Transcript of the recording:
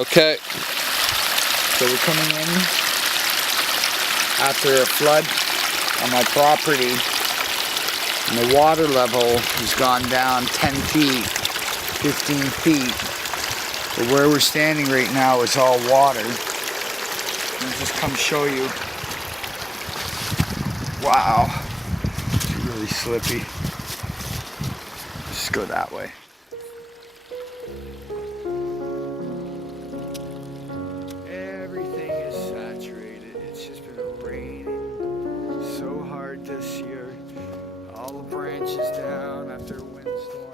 Okay, so we're coming in after a flood on my property, and the water level has gone down 10 feet, 15 feet. But where we're standing right now is all water. I'll just come show you. Wow, it's really slippy. Just go that way. Everything is saturated. It's just been raining so hard this year. All the branches down after a windstorm.